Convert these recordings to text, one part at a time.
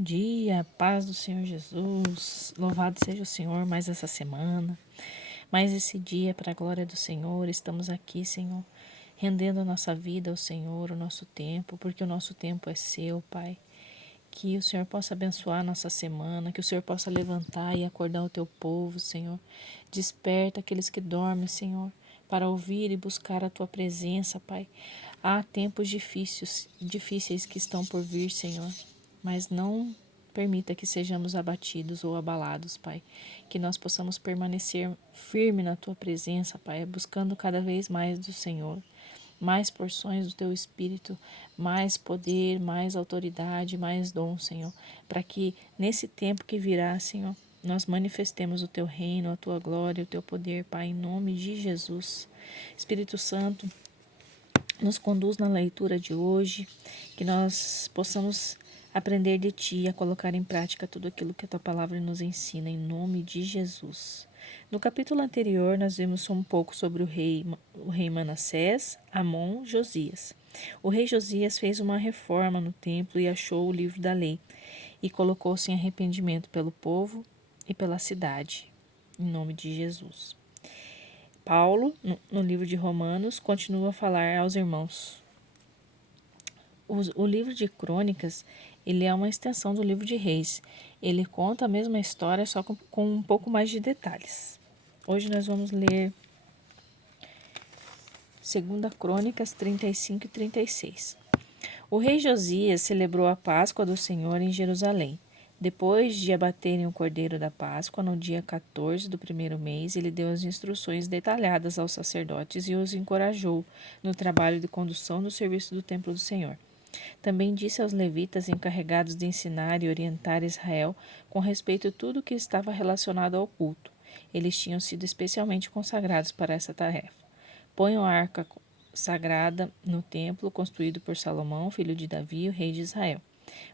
Bom dia, paz do Senhor Jesus. Louvado seja o Senhor mais essa semana, mais esse dia para a glória do Senhor. Estamos aqui, Senhor, rendendo a nossa vida ao Senhor, o nosso tempo, porque o nosso tempo é seu, Pai. Que o Senhor possa abençoar a nossa semana, que o Senhor possa levantar e acordar o teu povo, Senhor. Desperta aqueles que dormem, Senhor, para ouvir e buscar a tua presença, Pai. Há tempos difíceis que estão por vir, Senhor, mas não permita que sejamos abatidos ou abalados, Pai. Que nós possamos permanecer firme na tua presença, Pai, buscando cada vez mais do Senhor. Mais porções do teu Espírito, mais poder, mais autoridade, mais dom, Senhor, para que nesse tempo que virá, Senhor, nós manifestemos o teu reino, a tua glória, o teu poder, Pai, em nome de Jesus. Espírito Santo, nos conduz na leitura de hoje, que nós possamos aprender de Ti, a colocar em prática tudo aquilo que a Tua palavra nos ensina, em nome de Jesus. No capítulo anterior, nós vimos um pouco sobre o rei Manassés, Amon, Josias. O rei Josias fez uma reforma no templo e achou o livro da lei, e colocou-se em arrependimento pelo povo e pela cidade, em nome de Jesus. Paulo, no livro de Romanos, continua a falar aos irmãos. O livro de Crônicas, ele é uma extensão do livro de Reis. Ele conta a mesma história, só com um pouco mais de detalhes. Hoje nós vamos ler 2 Crônicas 35 e 36. O rei Josias celebrou a Páscoa do Senhor em Jerusalém. Depois de abaterem o cordeiro da Páscoa, no dia 14 do primeiro mês, ele deu as instruções detalhadas aos sacerdotes e os encorajou no trabalho de condução do serviço do templo do Senhor. Também disse aos levitas encarregados de ensinar e orientar Israel com respeito a tudo o que estava relacionado ao culto. Eles tinham sido especialmente consagrados para essa tarefa. Ponham a arca sagrada no templo construído por Salomão, filho de Davi, o rei de Israel.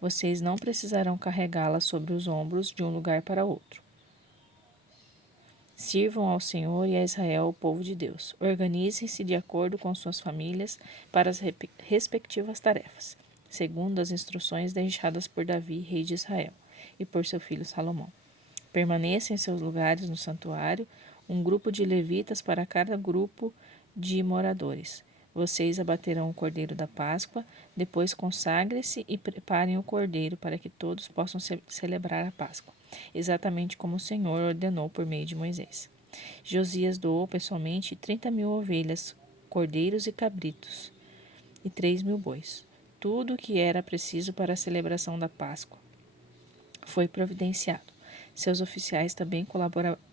Vocês não precisarão carregá-la sobre os ombros de um lugar para outro. Sirvam ao Senhor e a Israel, o povo de Deus. Organizem-se de acordo com suas famílias para as respectivas tarefas, segundo as instruções deixadas por Davi, rei de Israel, e por seu filho Salomão. Permaneçam em seus lugares no santuário, um grupo de levitas para cada grupo de moradores. Vocês abaterão o cordeiro da Páscoa, depois consagre-se e preparem o cordeiro para que todos possam celebrar a Páscoa, exatamente como o Senhor ordenou por meio de Moisés. Josias doou pessoalmente 30.000 ovelhas, cordeiros e cabritos, e 3.000 bois. Tudo o que era preciso para a celebração da Páscoa foi providenciado. Seus oficiais também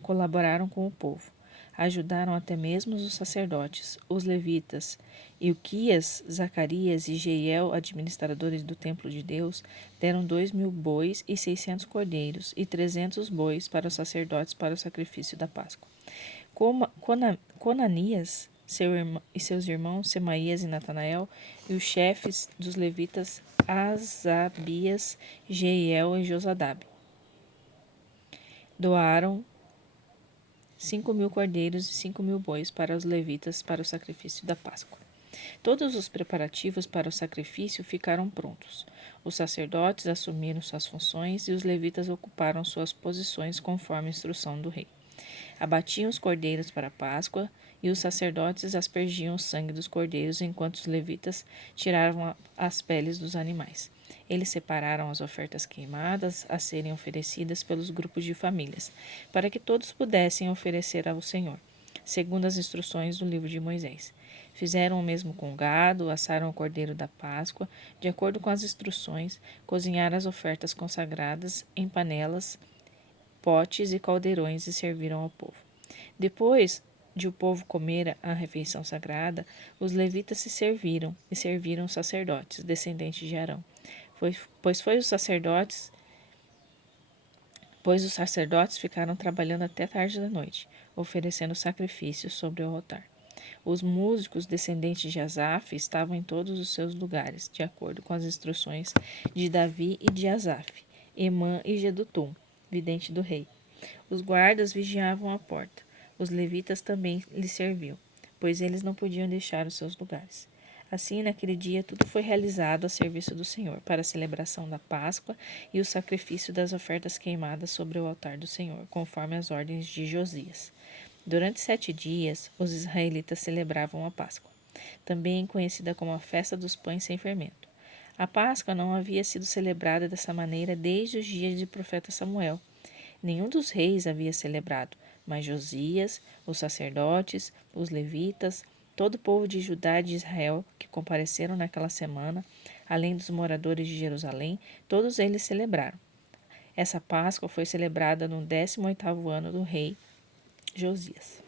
colaboraram com o povo. Ajudaram até mesmo os sacerdotes, os levitas, Ilquias, Zacarias e Jeiel, administradores do templo de Deus, deram 2.000 bois e 600 cordeiros e 300 bois para os sacerdotes para o sacrifício da Páscoa. Conanias e seus irmãos Semaías e Natanael e os chefes dos levitas Asabias, Jeiel e Josadabe doaram 5.000 cordeiros e 5.000 bois para os levitas para o sacrifício da Páscoa. Todos os preparativos para o sacrifício ficaram prontos. Os sacerdotes assumiram suas funções e os levitas ocuparam suas posições conforme a instrução do rei. Abatiam os cordeiros para a Páscoa e os sacerdotes aspergiam o sangue dos cordeiros enquanto os levitas tiravam as peles dos animais. Eles separaram as ofertas queimadas a serem oferecidas pelos grupos de famílias, para que todos pudessem oferecer ao Senhor, segundo as instruções do livro de Moisés. Fizeram o mesmo com o gado, assaram o cordeiro da Páscoa, de acordo com as instruções, cozinharam as ofertas consagradas em panelas, potes e caldeirões e serviram ao povo. Depois de o povo comer a refeição sagrada, os levitas se serviram e serviram os sacerdotes, descendentes de Arão. Pois os sacerdotes ficaram trabalhando até tarde da noite, oferecendo sacrifícios sobre o altar. Os músicos descendentes de Asaf estavam em todos os seus lugares, de acordo com as instruções de Davi e de Asaf, Emã e Gedutum, vidente do rei. Os guardas vigiavam a porta. Os levitas também lhe serviam, pois eles não podiam deixar os seus lugares. Assim, naquele dia, tudo foi realizado a serviço do Senhor, para a celebração da Páscoa e o sacrifício das ofertas queimadas sobre o altar do Senhor, conforme as ordens de Josias. Durante 7 dias, os israelitas celebravam a Páscoa, também conhecida como a Festa dos Pães Sem Fermento. A Páscoa não havia sido celebrada dessa maneira desde os dias do profeta Samuel. Nenhum dos reis havia celebrado, mas Josias, os sacerdotes, os levitas, todo o povo de Judá e de Israel que compareceram naquela semana, além dos moradores de Jerusalém, todos eles celebraram. Essa Páscoa foi celebrada no 18º ano do rei Josias.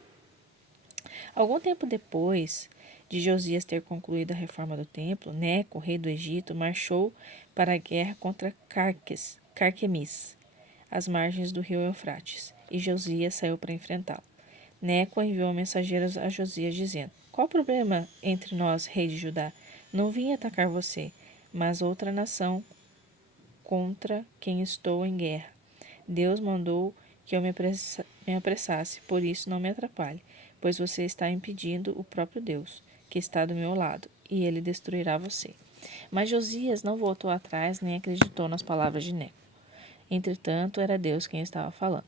Algum tempo depois de Josias ter concluído a reforma do templo, Neco, rei do Egito, marchou para a guerra contra Carquemis, às margens do rio Eufrates, e Josias saiu para enfrentá-lo. Neco enviou mensageiros a Josias, dizendo: Qual o problema entre nós, rei de Judá? Não vim atacar você, mas outra nação contra quem estou em guerra. Deus mandou que eu me apressasse, por isso não me atrapalhe, pois você está impedindo o próprio Deus, que está do meu lado, e ele destruirá você. Mas Josias não voltou atrás nem acreditou nas palavras de Neco. Entretanto, era Deus quem estava falando.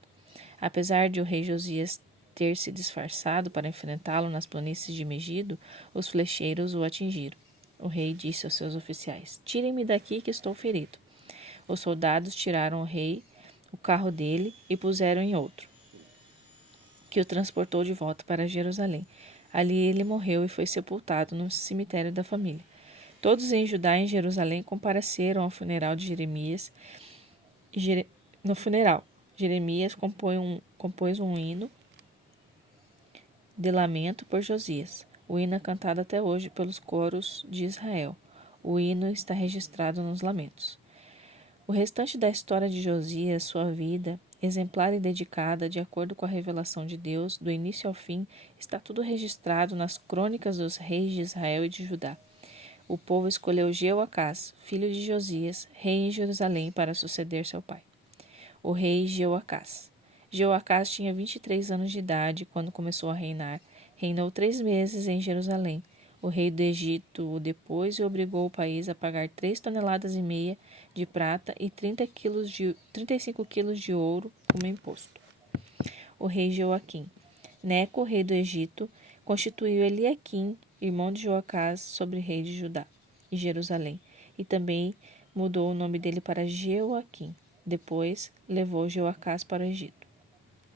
Apesar de o rei Josias ter se disfarçado para enfrentá-lo nas planícies de Megido, os flecheiros o atingiram. O rei disse aos seus oficiais: Tirem-me daqui que estou ferido. Os soldados tiraram o rei, o carro dele, e puseram em outro, que o transportou de volta para Jerusalém. Ali ele morreu e foi sepultado no cemitério da família. Todos em Judá e em Jerusalém compareceram ao funeral de Jeremias. No funeral, Jeremias compôs um hino de lamento por Josias. O hino é cantado até hoje pelos coros de Israel. O hino está registrado nos Lamentos. O restante da história de Josias, sua vida, exemplar e dedicada de acordo com a revelação de Deus, do início ao fim, está tudo registrado nas crônicas dos reis de Israel e de Judá. O povo escolheu Jeoacás, filho de Josias, rei em Jerusalém, para suceder seu pai. O rei Jeoacás. Jeoacás tinha 23 anos de idade quando começou a reinar. Reinou 3 meses em Jerusalém. O rei do Egito o depôs e obrigou o país a pagar 3,5 toneladas de prata e 35 quilos de ouro como imposto. O rei Joaquim. Neco, rei do Egito, constituiu Eliaquim, irmão de Joacás, sobre rei de Judá e Jerusalém, e também mudou o nome dele para Jeoaquim. Depois levou Jeoacás para o Egito.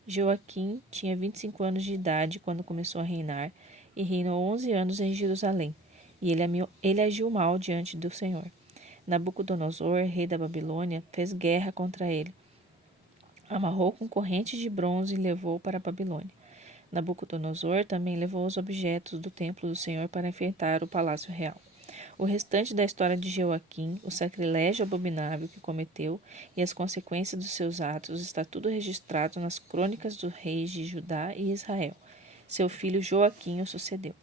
Joaquim tinha 25 anos de idade quando começou a reinar e reinou 11 anos em Jerusalém, e ele agiu mal diante do Senhor. Nabucodonosor, rei da Babilônia, fez guerra contra ele. Amarrou com correntes de bronze e levou para a Babilônia. Nabucodonosor também levou os objetos do templo do Senhor para enfeitar o palácio real. O restante da história de Joaquim, o sacrilégio abominável que cometeu e as consequências dos seus atos está tudo registrado nas crônicas dos reis de Judá e Israel. Seu filho Joaquim o sucedeu.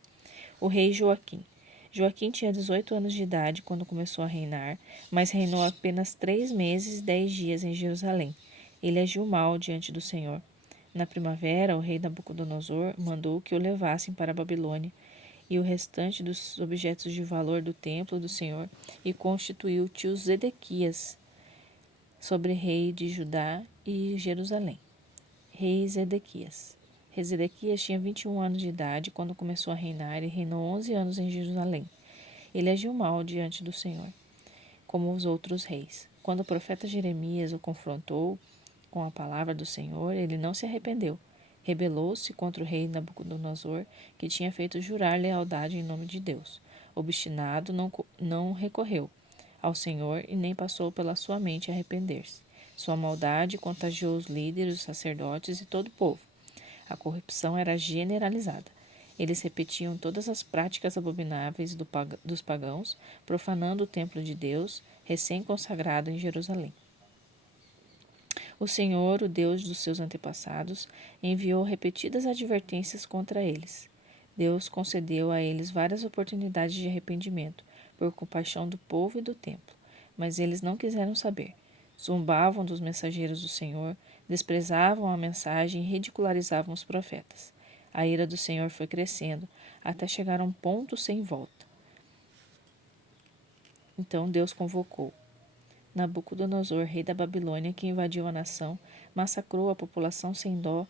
O rei Joaquim. Joaquim tinha 18 anos de idade quando começou a reinar, mas reinou apenas 3 meses e 10 dias em Jerusalém. Ele agiu mal diante do Senhor. Na primavera, o rei Nabucodonosor mandou que o levassem para a Babilônia e o restante dos objetos de valor do templo do Senhor e constituiu o tio Zedequias sobre rei de Judá e Jerusalém. Rei Zedequias. Rei Zedequias tinha 21 anos de idade quando começou a reinar e reinou 11 anos em Jerusalém. Ele agiu mal diante do Senhor, como os outros reis. Quando o profeta Jeremias o confrontou com a palavra do Senhor, ele não se arrependeu. Rebelou-se contra o rei Nabucodonosor, que tinha feito jurar lealdade em nome de Deus. Obstinado, não recorreu ao Senhor e nem passou pela sua mente arrepender-se. Sua maldade contagiou os líderes, os sacerdotes e todo o povo. A corrupção era generalizada. Eles repetiam todas as práticas abomináveis dos pagãos, profanando o templo de Deus, recém-consagrado em Jerusalém. O Senhor, o Deus dos seus antepassados, enviou repetidas advertências contra eles. Deus concedeu a eles várias oportunidades de arrependimento, por compaixão do povo e do templo, mas eles não quiseram saber. Zombavam dos mensageiros do Senhor, desprezavam a mensagem e ridicularizavam os profetas. A ira do Senhor foi crescendo, até chegar a um ponto sem volta. Então Deus convocou Nabucodonosor, rei da Babilônia, que invadiu a nação, massacrou a população sem dó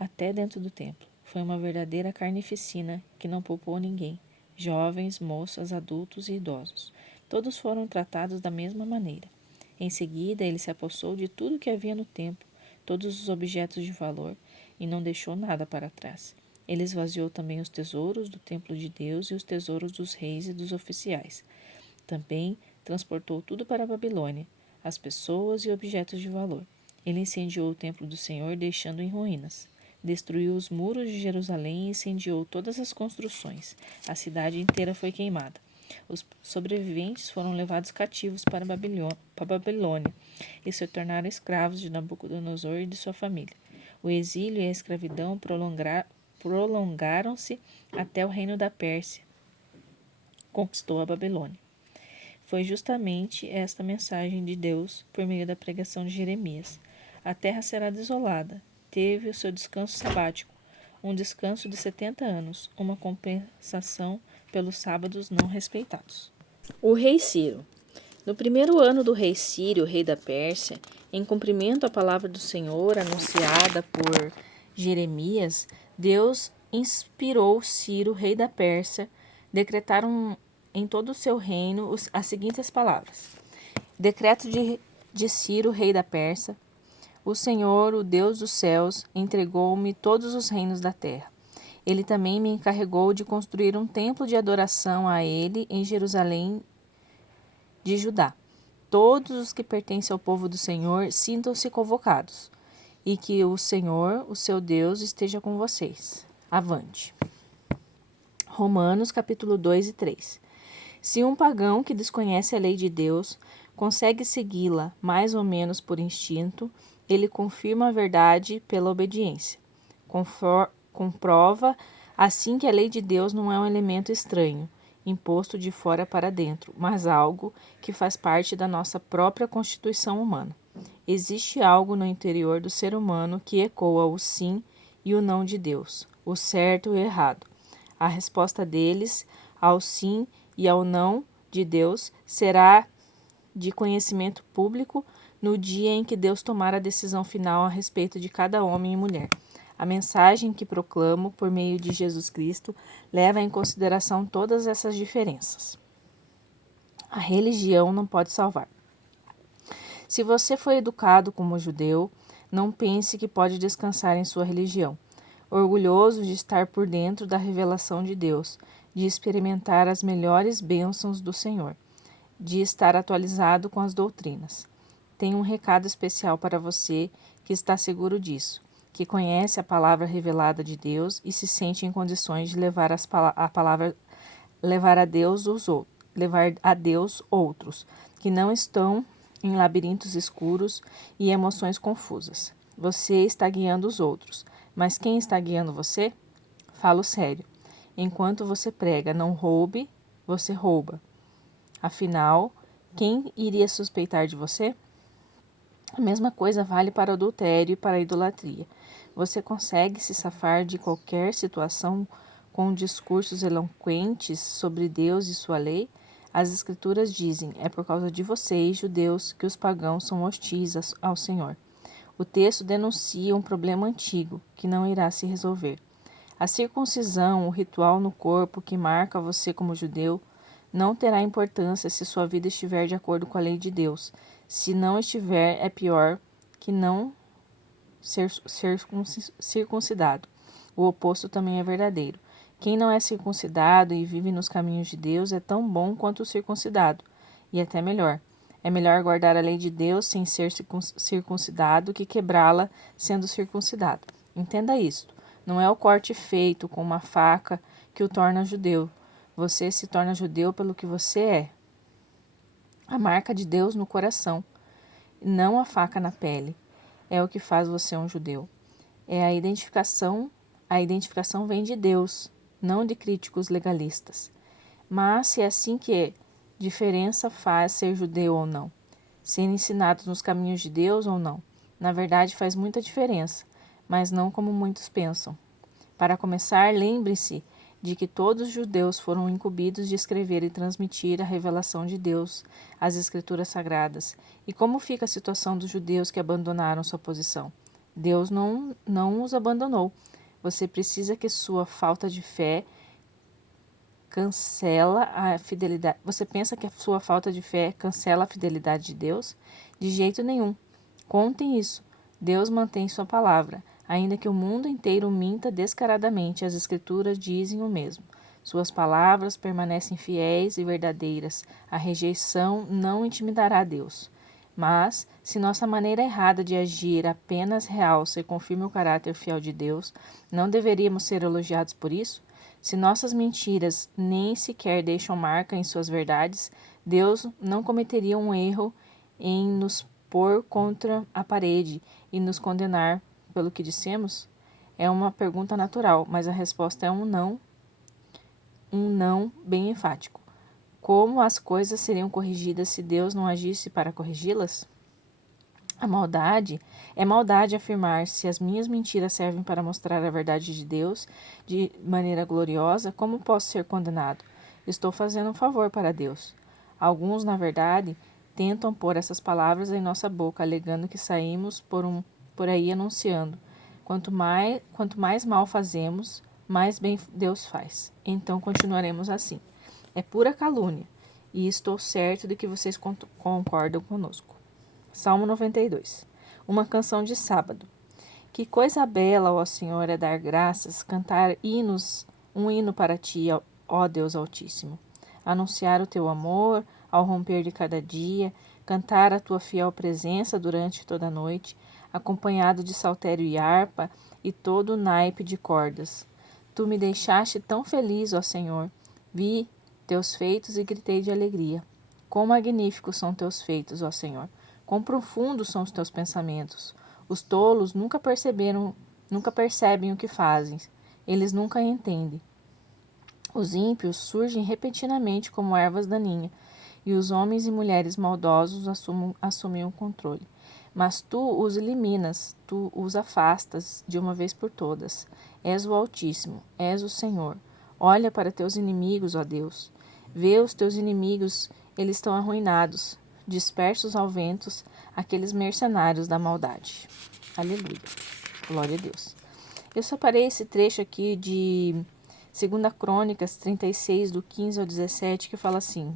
até dentro do templo. Foi uma verdadeira carnificina que não poupou ninguém, jovens, moças, adultos e idosos. Todos foram tratados da mesma maneira. Em seguida, ele se apossou de tudo que havia no templo, todos os objetos de valor, e não deixou nada para trás. Ele esvaziou também os tesouros do templo de Deus e os tesouros dos reis e dos oficiais. Também transportou tudo para a Babilônia, as pessoas e objetos de valor. Ele incendiou o templo do Senhor, deixando em ruínas. Destruiu os muros de Jerusalém e incendiou todas as construções. A cidade inteira foi queimada. Os sobreviventes foram levados cativos para a Babilônia e se tornaram escravos de Nabucodonosor e de sua família. O exílio e a escravidão prolongaram-se até o reino da Pérsia. Conquistou a Babilônia. Foi justamente esta mensagem de Deus por meio da pregação de Jeremias. A terra será desolada. Teve o seu descanso sabático, um descanso de 70 anos, uma compensação pelos sábados não respeitados. O rei Ciro. No primeiro ano do rei Sírio, rei da Pérsia, em cumprimento à palavra do Senhor anunciada por Jeremias, Deus inspirou Ciro, rei da Pérsia, decretaram em todo o seu reino as seguintes palavras. Decreto de Ciro, rei da Pérsia. O Senhor, o Deus dos céus, entregou-me todos os reinos da terra. Ele também me encarregou de construir um templo de adoração a ele em Jerusalém de Judá. Todos os que pertencem ao povo do Senhor sintam-se convocados, e que o Senhor, o seu Deus, esteja com vocês. Avante. Romanos capítulo 2 e 3. Se um pagão que desconhece a lei de Deus consegue segui-la mais ou menos por instinto, ele confirma a verdade pela obediência. Comprova assim que a lei de Deus não é um elemento estranho, imposto de fora para dentro, mas algo que faz parte da nossa própria constituição humana. Existe algo no interior do ser humano que ecoa o sim e o não de Deus, o certo e o errado. A resposta deles ao sim e ao não de Deus será de conhecimento público no dia em que Deus tomar a decisão final a respeito de cada homem e mulher. A mensagem que proclamo por meio de Jesus Cristo leva em consideração todas essas diferenças. A religião não pode salvar. Se você foi educado como judeu, não pense que pode descansar em sua religião. Orgulhoso de estar por dentro da revelação de Deus, de experimentar as melhores bênçãos do Senhor, de estar atualizado com as doutrinas. Tenho um recado especial para você que está seguro disso, que conhece a palavra revelada de Deus e se sente em condições de levar levar a Deus outros, que não estão em labirintos escuros e emoções confusas. Você está guiando os outros, mas quem está guiando você? Falo sério. Enquanto você prega não roube, você rouba. Afinal, quem iria suspeitar de você? A mesma coisa vale para o adultério e para a idolatria. Você consegue se safar de qualquer situação com discursos eloquentes sobre Deus e sua lei? As Escrituras dizem: é por causa de vocês, judeus, que os pagãos são hostis ao Senhor. O texto denuncia um problema antigo que não irá se resolver. A circuncisão, o ritual no corpo que marca você como judeu, não terá importância se sua vida estiver de acordo com a lei de Deus. Se não estiver, é pior que não ser circuncidado. O oposto também é verdadeiro. Quem não é circuncidado e vive nos caminhos de Deus é tão bom quanto o circuncidado, e até melhor. É melhor guardar a lei de Deus sem ser circuncidado que quebrá-la sendo circuncidado. Entenda isto. Não é o corte feito com uma faca que o torna judeu. Você se torna judeu pelo que você é. A marca de Deus no coração, não a faca na pele, é o que faz você um judeu. É a identificação vem de Deus, não de críticos legalistas. Mas se é assim que é, diferença faz ser judeu ou não, ser ensinado nos caminhos de Deus ou não. Na verdade faz muita diferença, mas não como muitos pensam. Para começar, lembre-se de que todos os judeus foram incumbidos de escrever e transmitir a revelação de Deus, as Escrituras Sagradas. E como fica a situação dos judeus que abandonaram sua posição? Deus não os abandonou. Você precisa que sua falta de fé cancela a fidelidade. Você pensa que a sua falta de fé cancela a fidelidade de Deus? De jeito nenhum. Contem isso. Deus mantém sua palavra. Ainda que o mundo inteiro minta descaradamente, as Escrituras dizem o mesmo. Suas palavras permanecem fiéis e verdadeiras. A rejeição não intimidará Deus. Mas, se nossa maneira errada de agir apenas realça e confirma o caráter fiel de Deus, não deveríamos ser elogiados por isso? Se nossas mentiras nem sequer deixam marca em suas verdades, Deus não cometeria um erro em nos pôr contra a parede e nos condenar pelo que dissemos? É uma pergunta natural, mas a resposta é um não bem enfático. Como as coisas seriam corrigidas se Deus não agisse para corrigi-las? É maldade afirmar se as minhas mentiras servem para mostrar a verdade de Deus de maneira gloriosa, como posso ser condenado? Estou fazendo um favor para Deus. Alguns, na verdade, tentam pôr essas palavras em nossa boca, alegando que saímos por aí anunciando. Quanto mais mal fazemos, mais bem Deus faz. Então continuaremos assim. É pura calúnia, e estou certo de que vocês concordam conosco. Salmo 92. Uma canção de sábado. Que coisa bela, ó Senhor, é dar graças, cantar um hino para ti, ó Deus Altíssimo. Anunciar o teu amor ao romper de cada dia, cantar a tua fiel presença durante toda a noite, acompanhado de saltério e harpa e todo o naipe de cordas. Tu me deixaste tão feliz, ó Senhor. Vi teus feitos e gritei de alegria. Quão magníficos são teus feitos, ó Senhor. Quão profundos são os teus pensamentos. Os tolos nunca percebem o que fazem. Eles nunca entendem. Os ímpios surgem repentinamente como ervas daninhas, e os homens e mulheres maldosos assumem o controle. Mas tu os eliminas, tu os afastas de uma vez por todas. És o Altíssimo, és o Senhor. Olha para teus inimigos, ó Deus. Vê os teus inimigos, eles estão arruinados, dispersos ao vento, aqueles mercenários da maldade. Aleluia. Glória a Deus. Eu separei esse trecho aqui de 2 Crônicas 36, do 15 ao 17, que fala assim: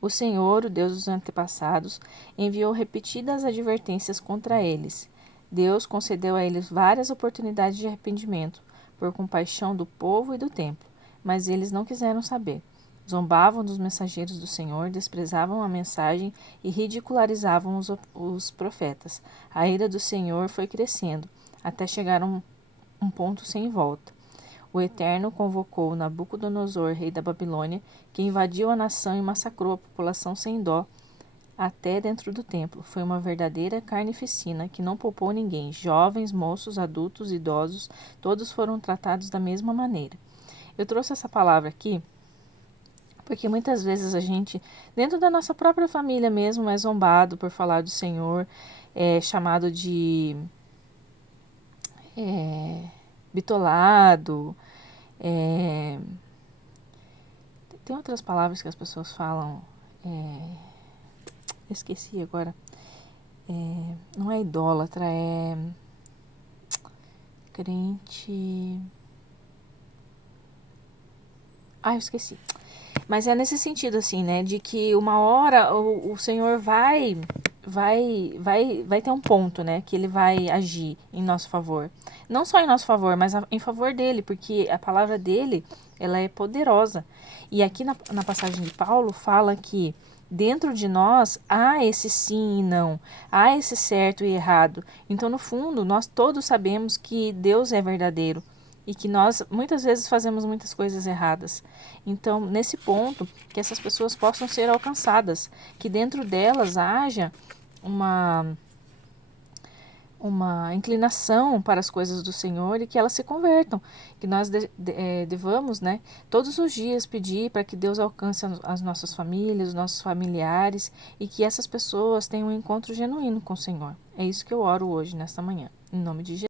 O Senhor, o Deus dos antepassados, enviou repetidas advertências contra eles. Deus concedeu a eles várias oportunidades de arrependimento, por compaixão do povo e do templo, mas eles não quiseram saber. Zombavam dos mensageiros do Senhor, desprezavam a mensagem e ridicularizavam os profetas. A ira do Senhor foi crescendo, até chegar a um ponto sem volta. O Eterno convocou Nabucodonosor, rei da Babilônia, que invadiu a nação e massacrou a população sem dó, até dentro do templo. Foi uma verdadeira carnificina que não poupou ninguém. Jovens, moços, adultos, idosos, todos foram tratados da mesma maneira. Eu trouxe essa palavra aqui porque muitas vezes a gente, dentro da nossa própria família mesmo, é zombado por falar do Senhor, é chamado de bitolado. Tem outras palavras que as pessoas falam, esqueci agora. Não é idólatra, é crente. Eu esqueci. Mas é nesse sentido, assim, né? De que uma hora o Senhor vai ter um ponto, né? Que ele vai agir em nosso favor. Não só em nosso favor, mas em favor dele, porque a palavra dele, ela é poderosa. E aqui na passagem de Paulo fala que dentro de nós há esse sim e não, há esse certo e errado. Então, no fundo, nós todos sabemos que Deus é verdadeiro e que nós muitas vezes fazemos muitas coisas erradas. Então, nesse ponto, que essas pessoas possam ser alcançadas, que dentro delas haja uma inclinação para as coisas do Senhor e que elas se convertam, que nós devamos, né, todos os dias pedir para que Deus alcance as nossas famílias, os nossos familiares e que essas pessoas tenham um encontro genuíno com o Senhor. É isso que eu oro hoje, nesta manhã, em nome de Jesus.